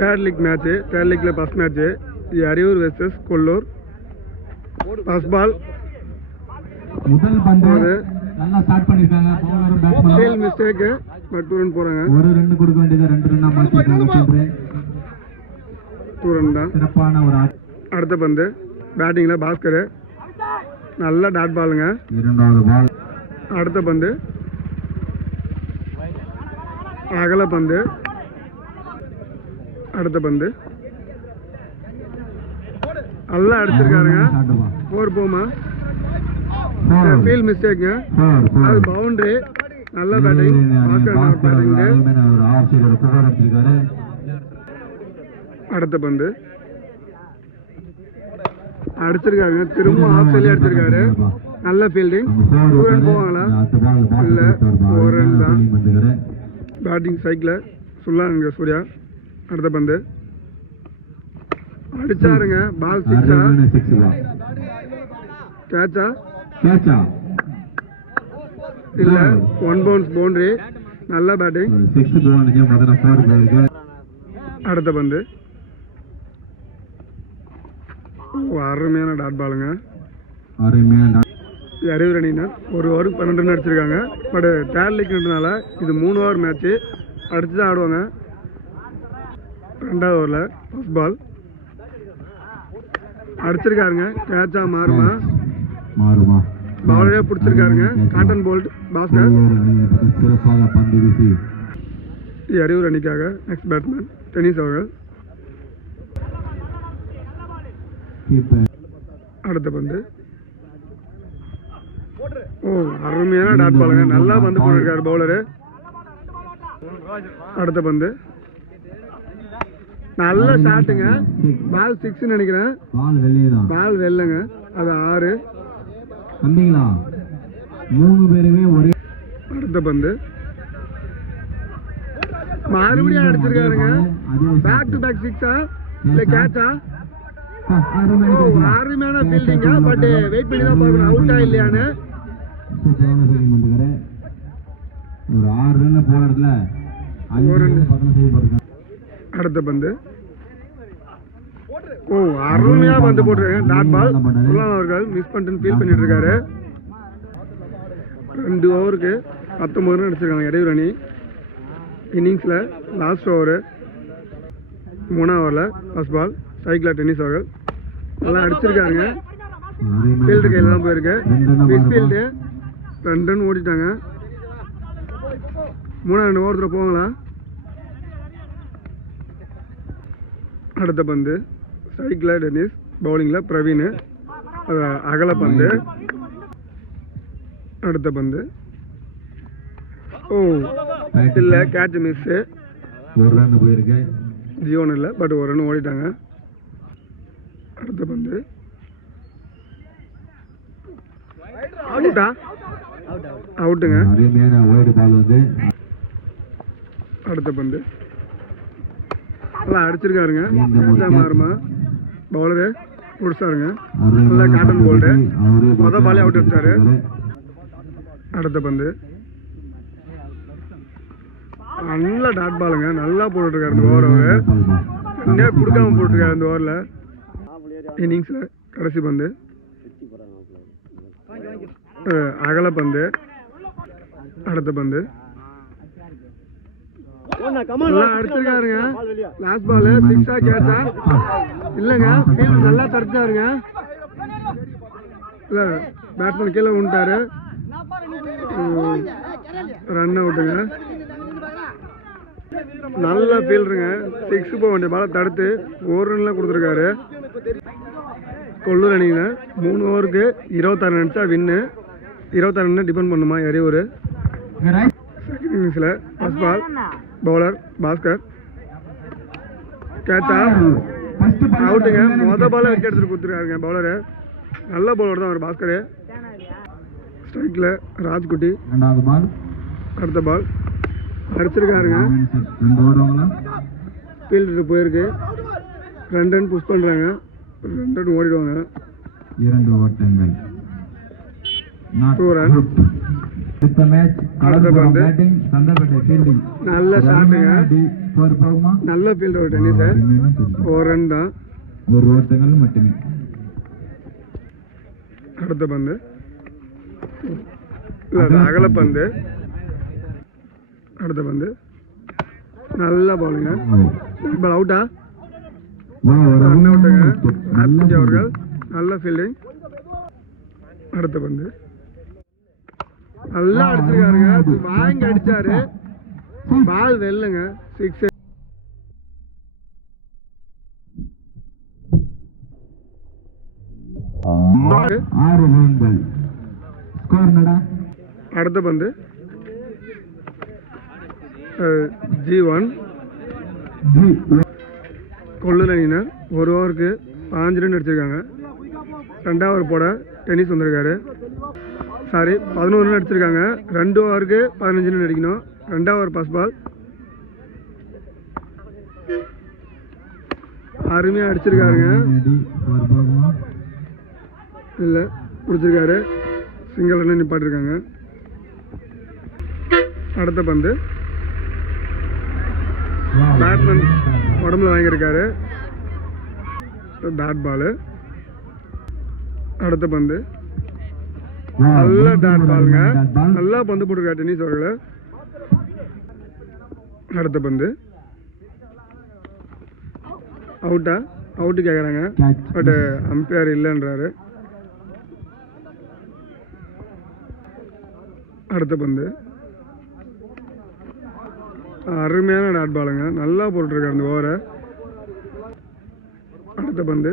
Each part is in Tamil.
Third league match. தேர்ட் லீக்கில் first match. Ariyur versus Kollur. First ball. முதல் பந்து நல்லா ஸ்டார்ட் பண்ணிருக்காங்க. பவுலரும் பேட்ஸ்மேனும் ஃபீல்ட் மிஸ்டேக். பட் 2 ரன் போறாங்க. ஒரு ரன் கொடுக்க வேண்டியது 2 ரன்னா மாத்திருக்காங்க. 2 ரன் தான். சிறப்பான ஒரு அடுத்த பந்து பேட்டிங்கில் பாஸ்கர். நல்ல டாட் பாலுங்க. இரண்டாவது பால். அடுத்த பந்து அகல பந்து. அடுத்த பந்து நல்லா அடிச்சிருக்காருங்க. 4 போமா. ஃபீல்ட் மிஸ்டேக்குங்க. அது பவுண்டரி. நல்ல பேட்டிங். அடுத்த பந்து அடிச்சிருக்காருங்க. திரும்ப ஆஸ்திரேலியா அடிச்சிருக்காரு. நல்ல ஃபீல்டிங். 2 ரன் போவாங்களா? இல்லை, 1 ரன் தான். பேட்டிங் சைக்கிள் சுல்லாங்க சூர்யா. அடுத்த பந்து அடிச்சாருங்க. பால் 6 கேட்சா இல்ல, 1 பவுன்ஸ் பவுண்டரி. நல்ல பேட்டிங். அடுத்த பந்து அருமையான டாட் பாலுங்க. அரியூர் அணியினர் 1 ஓவருக்கு 12 ரன் அடிச்சிருக்காங்க. பட் தேர்ட் லீக்னால இது 3 ஓவர் மேட்ச்சு. அடிச்சு தான் ஆடுவாங்க. 2வது ஓவரில் ஃபஸ்ட் பால் அடிச்சிருக்காருங்க. கேட்சா மாறுமா? பவுலரே பிடிச்சிருக்காருங்க. Caught and bowled Bhaskar. அரியூர் அணிக்காக நெக்ஸ்ட் பேட்ஸ்மேன் டென்னிஸ் அவர்கள். அடுத்த பந்து அருமையான டாட் பாலுங்க. நல்லா பந்து போட்டிருக்காரு பவுலரு. அடுத்த பந்து நல்ல ஷாட்டுங்க. பால் 6 நினைக்கிறேன். பால் வெள்ளங்க. அது 6. அடுத்த பந்து மறுபடியும் அடிச்சிருக்காருங்க. பேக் டு பேக் 6 இல்ல கேட்சா? அருமையான ஃபீல்டிங்க. பட் வெயிட் பண்ணி தான் பார்க்கணும் அவுட்டா இல்லையான்னு. ஒரு 6 ரன் போறதுல அடுத்த பந்து அருமையா பந்து போட்டுருக்காங்க. Dot ball. அவர்கள் மிஸ் பண்ணிட்டு ஃபீல் பண்ணிட்டு இருக்காரு. 2 ஓவருக்கு 19 ரன் அடிச்சிருக்காங்க அரியூர் அணி. இன்னிங்ஸ்ல லாஸ்ட் ஓவர் 3வது ஓவரில் ஃபர்ஸ்ட் பால் சைக்கிள் டென்னிஸ் அவர்கள் நல்லா அடிச்சிருக்காருங்க. ஃபீல்டு கையில் தான் போயிருக்கு. மிஸ் ஃபீல்டு 2 ரன் ஓடிட்டாங்க. 3வது ஓவரத்தில் போவாங்களா? அடுத்த பந்து சைக்கிள் டென்னிஸ். பவுலிங்கில் பிரவீன். அகல பந்து. அடுத்த பந்து இல்லை, கேட்ச் மிஸ். 1 ரன் போயிருக்கு. ஜீவன் இல்லை, பட் 1 ரன் ஓடிட்டாங்க. அடுத்த பந்து அவுட்டா? அவுட்டுங்க. அடுத்த பந்து நல்லா அடிச்சிருக்காருங்க. மாறுமா? பவுலரு பிடிச்சாருங்க. நல்லா காட்டன் போல்டு. மொதல் பாலே அவுட் எடுத்தாரு. அடுத்த பந்து நல்ல டாட் பாலுங்க. நல்லா போட்டுருக்காரு இந்த ஓவர். அவரு இன்னே கொடுக்காம போட்டுருக்காரு இந்த ஓவரில். இன்னிங்ஸில் கடைசி பந்து அகல பந்து. அடுத்த பந்து நல்லா அடிச்சிருக்காருங்க. Last ball 6 கேட்சா? இல்லைங்க, ஃபீல்டு நல்லா தடுத்தாருங்க. இல்லை, பேட்ஸ்மேன் கீழே விட்டாரு. ரன் அவுட்டுங்க. நல்ல ஃபீல்டுங்க. 6 போக வேண்டிய பாலை தடுத்து 1 ரன்ல கொடுத்துருக்காரு. கொல்லூர் அணிங்க 3 ஓவருக்கு 26 ரன் அடிச்சா வின்னு. 26 ரன் டிபெண்ட் பண்ணுமா அரியூர். செகண்ட் இன்னிங்ஸில் ஃபர்ஸ்ட் பால் பவுலர் பாஸ்கர். கேட்சா? அவுட்டுங்க. மொதல் பாலை விக்கெட் எடுத்துட்டு கொடுத்துருக்காருங்க பவுலரு. நல்ல பவுலர் தான் அவர் பாஸ்கர். ஸ்ட்ரைக்கில் ராஜ்குட்டி. அடுத்த பால் அடிச்சிருக்காருங்க. ஃபீல்டு போயிருக்கு. 2 ரன் புஷ் பண்ணுறாங்க. 2 ரன் ஓடிடுவாங்க. 2 ஓட்டங்கள். 2 ரன். அடுத்த மேட்ச் அடுத்த பந்து. பேட்டிங் சந்தர்ப்பட்டை ஃபீல்டிங் நல்ல ஷாட்டுங்க, போர் போகுமா நல்ல ஃபீல்ட் ஒரு டென்னிஸ். ஒரு ரன் தான். ஒரு ஓட்டங்கள் மட்டுமே. அடுத்த பந்து இல்ல அகல பந்து. அடுத்த பந்து நல்ல பாலுங்க, பால் அவுட்டா, ரன் அவுட்டுங்க. ஆர்சிஜி அவர்கள் நல்ல ஃபீல்டிங். அடுத்த பந்து நல்லா அடிச்சிருக்காருங்க, வாங்கி அடிச்சாரு, பால் வெல்லுங்க, 6. அடுத்த பந்து G1 கொள்ளூர் அணியினர் ஒரு ஓவருக்கு 5 ரன் அடிச்சிருக்காங்க. 2வது ஓவர் போட டென்னிஸ் வந்திருக்காரு. சாரி 11 ரன் அடிச்சிருக்காங்க. 2 ஓவருக்கு 15 ரன் அடிக்கணும். 2வது ஓவர் பாஸ் பால். அருமையாக அடிச்சிருக்காருங்க, இல்லை பிடிச்சிருக்காரு, சிங்கிள் ரன் நிப்பாட்டிருக்காங்க. அடுத்த பந்து பேட்ஸ்மேன் உடம்புல வாங்கியிருக்காரு, டாட் பாலு. அடுத்த பந்து நல்ல டாட் பாலுங்க, நல்லா பந்து போட்டிருக்காரு டென்னிஸ் அவர்களை. அடுத்த பந்து அவுட்டா, அவுட்டு கேட்குறாங்க, பட் அம்பையர் இல்லைன்றாரு. அடுத்த பந்து அருமையான டாட் பாலுங்க, நல்லா போட்டுருக்காரு அந்த ஓவரை. அடுத்த பந்து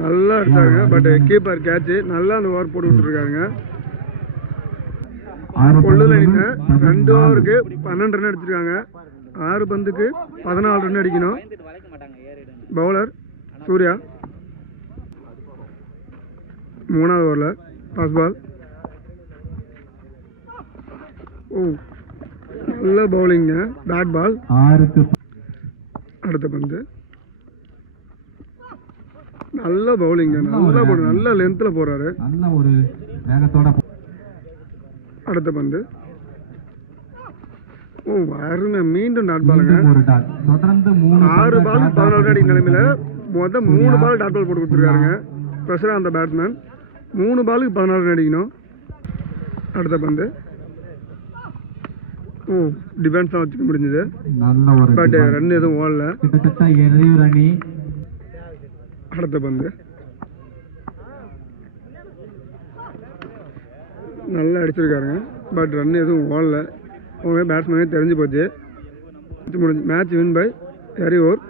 நல்லா அடிச்சாருங்க, பட் கீப்பர் கேட்ச், நல்லா அந்த ஓவர் போட்டு விட்டுருக்காருங்க. கொள்ளூர் அணியினர் 2 ஓவருக்கு 12 ரன் அடிச்சிருக்காங்க. 6 பந்துக்கு 14 ரன் அடிக்கணும். பவுலர் சூர்யா. 3வது ஓவரில் பாஸ் பால். ஓ நல்ல பவுலிங்க, டாட் பால். அடுத்த பந்து நல்ல பவுலிங்க, நல்லா போடு, நல்ல லென்த்தில் போறாரு, நல்ல ஒரு வேகத்தோட. அடுத்த பந்து ஓ அருமை, மீண்டும் டாட் பாலுங்க. தொடர்ந்து 6 பால் 14 அடி நிலைமையில 3 பால் டாட் பால் போட்டு கொடுத்துருக்காருங்க. ப்ரெஷராக அந்த பேட்ஸ்மேன் 3 பாலுக்கு 14 ரன் அடிக்கணும். அடுத்த பந்து ஓ டிஃபென்ஸ் தான் வச்சுக்க முடிஞ்சது, நல்ல ஒரு பட் ரன் எதுவும் ஓடல. கிட்டத்தட்ட எரியூர் அணி. அடுத்த பந்து நல்லா அடிச்சிருக்காருங்க, பட் ரன் எதுவும் ஓடல. அவங்க பேட்ஸ்மேனே தெரிஞ்சு போச்சு. Match win by Eriyur.